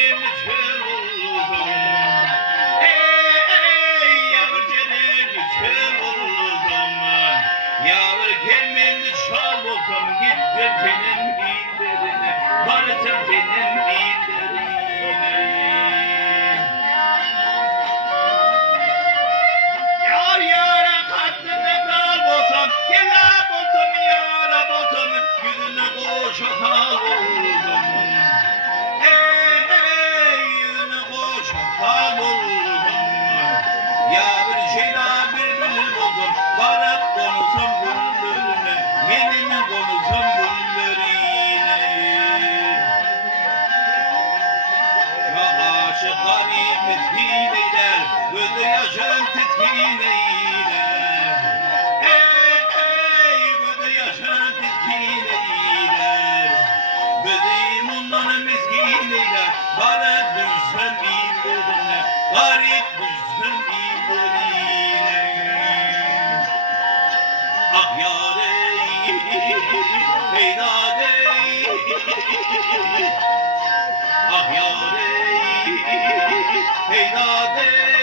gelin kör oldum. Ey yavur gelin kör oldum. Yavur gelin şal oldum. Gittim senin illerine. Vardım senin illerine. Yar yara kattığında kal olsam. Gel olsam yara olsam. Yüzüne koşa kal oldum. Yüzüne koşa kal oldum. Yavru şeyler birbirine oldum. Varıp konusam güllerine. Menime konusam güllerine. Ya aşık garip miskin eyler. Gözü yaşın tiskin eyler. Gözü yaşın tiskin eyler. Gözüm onları miskin eyler. Garip düşsem illerine. Garip düşsem illerine. Ah yâre, heydâre. Ah yâre, heydâre.